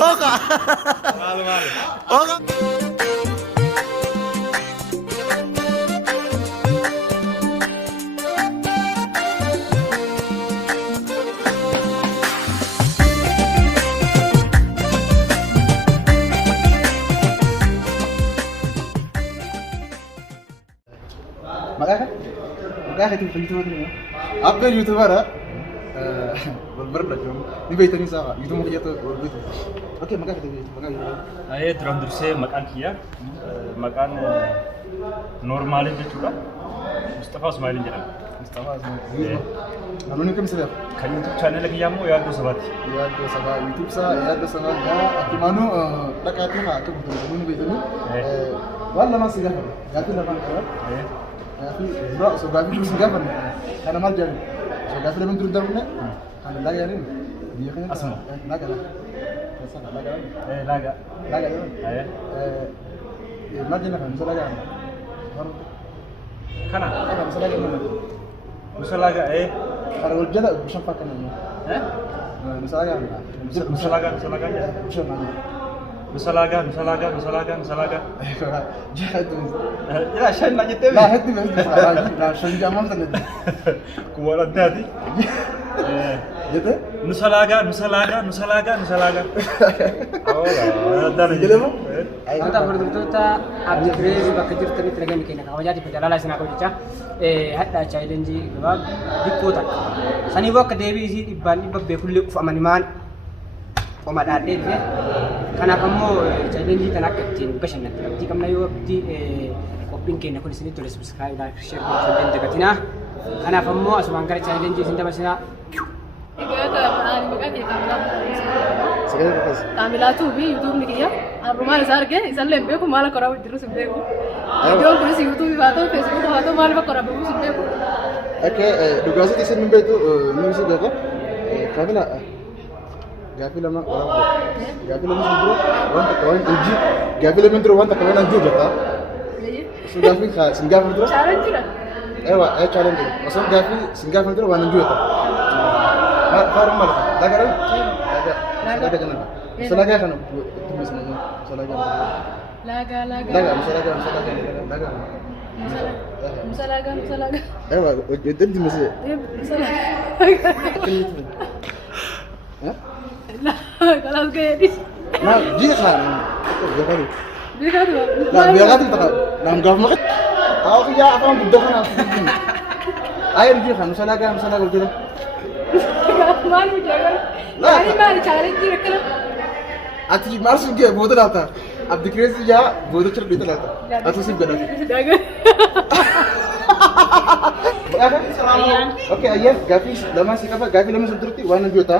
Oka. Oka. مقاهي يوتيوبر أبغى يوتيوبر بالبرد اليوم نبيتني ساعة يوتيوب ياتو والبيت أوكي مقاهي أيه درام درسي مكان كيا مكان نورمال جتورا مصطفى اسماعيل جرام مصطفى اسماعيل نانوني كم سبب كان يوتيوب channel لك يامو يا دو سبات يوتيوب سا يا دو سبب يا أكيمانو لكاتي ها كم نانوني بيتني والله ما سيجا قاتي لبان كذا قاتي برا سو قاتي شو سيجا بنا أنا ما جاني سو قاتي لبان ترد دمنا أنا لا يعني بيخي أسمع لا كذا لا أيه ما جينا كان مسلا كان كنا أنا مسلا كان مسلا إيه أنا والجلا بشوف فكنا ها مسلا كان مسلا جهاد لا عشان ما جت لا هدي بس لا عشان جامعة مثلا كوارا دادي جت مسلاga أولا داري جلبه Kita berdua abdi crazy bakal cerita lagi nih kena kau jadi perjalanan sini aku cakap hadda challenge gua di kota. Sani gua ke Dewi sih iban bekul famaniman pemadaan deh. Karena kamu challenge tenak kecil passion nanti. Jadi kamu nayo di koping kena aku di sini tulis subscribe like share dan deketina. Karena kamu asumangkar challenge sini masih تعميلاته بي يوتيوب نكيا الرومان صار كه يسلم بيكو مالا كرا ويدرس بيكو فيديو كل شيء يوتيوب باتو فيسبوك باتو مالا بكرا بيكو بيكو oke dugasi di sini itu misi berapa kami lah gapi lama gapi lama sendiri wanita kawan uji gapi lama sendiri wanita kawan anju jata sudah gapi singgah sendiri challenge lah challenge maksudnya gapi singgah sendiri wanita anju jata farum malah lagaran laga jangan selaga kan itu misalnya selaga laga مسلاga itu di masih لا خلاص كده nah dia kan biar بيكاتو nah biar kan tak nah enggak mau aku ya apa yang udah kan ayo dia kan selaga gitu ما له جاي لا. يعني ما له challenge كده كده ati marsun dia bodoh data abdi crazy ya bodoh cerita itu data atau sih beda oke ayah gavi lama sih apa gavi lama sendiri wana juta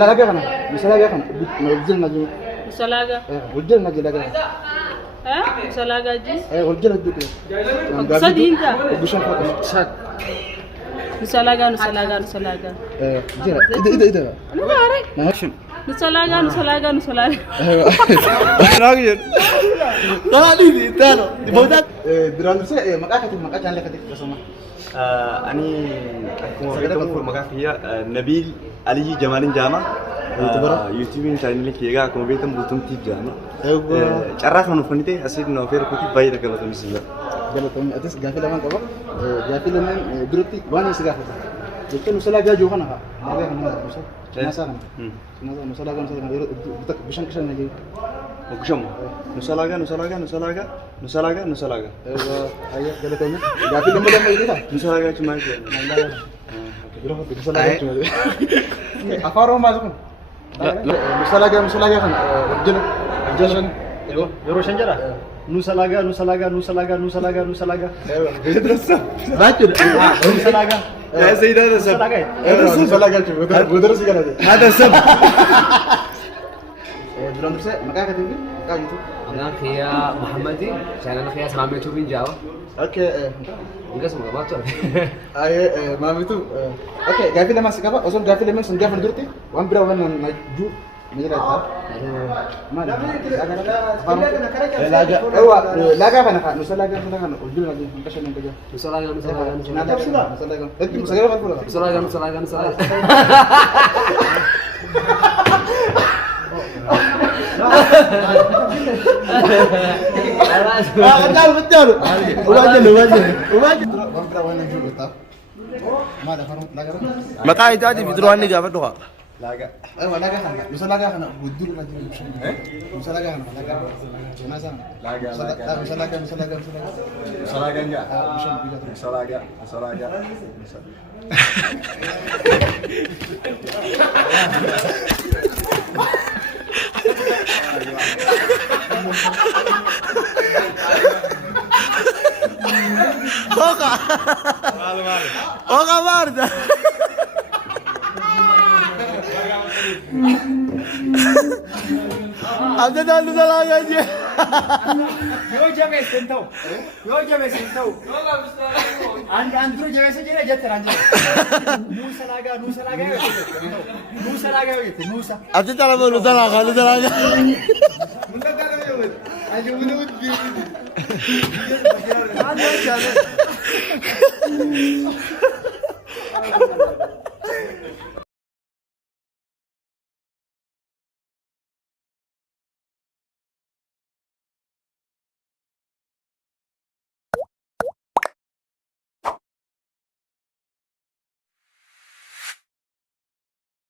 lalaga kan misalnya kan ujil naju مسلاga ujil naju laga ها مسلاga جي ujil naju tuh صدق انت bukan apa sak مسلاga itu انا ما اعرف ماشي مسلاga Lagi. Tadi di tano. Di bodak. دراسة سه مكان كان لك تسمع أني أكون أقول مكان فيها نبيل علي جمال جامع يوتيوب channel كيجا أكون بيتم بوتم تيب جامع عرفنا نفنيته أسير نوفير كتير باير كلا تمسيلا kalau tuh atas gavi lama kau gavi lama berarti mana sih gavi itu nusalah gaju kan apa mana kan nasa kan nusalah kan itu bisa kesan lagi وكشم نسلاga ayah kalau tuh gavi lama itu kan نسلاga cuma itu apa orang masuk kan nusalah kan jalan يروشن جرا نوسلاga terus baca نوسلاga يا سيد هذا سب nusalah gaju betul sih kan هذا سب belum terus makanya katanya kayak gitu أنا خيا محمدي عشان أنا خيا اسمع ميتو بين جاوا oke إنك اسمه ما تعرف mam itu oke gavi lama sih apa osong gavi lama senggah menurut wan bira wan maju مجرد ما لاقا فانا نسلاقا فانا قلت له انكشف من كذا نسلاقا مقاعد تاتي في دروان نيجا فتوها لاقا ايوه لاقا خنا نسلاقا خنا ودور ما تجيب نسلاقا خنا لاقا ناسا لاقا نسلاقا سلاقا سلاقا سلاقا اوقع اوقع باردة عبد الله نزل يا جي Yoo jabeessan ta'u, yoo jabeessan ta'u, an dura jabeessan jira jettan jira. Nuusa laagaa yoo jette, nuusa laagaa yoo jette, nuusa. عبد الله نزل Hadi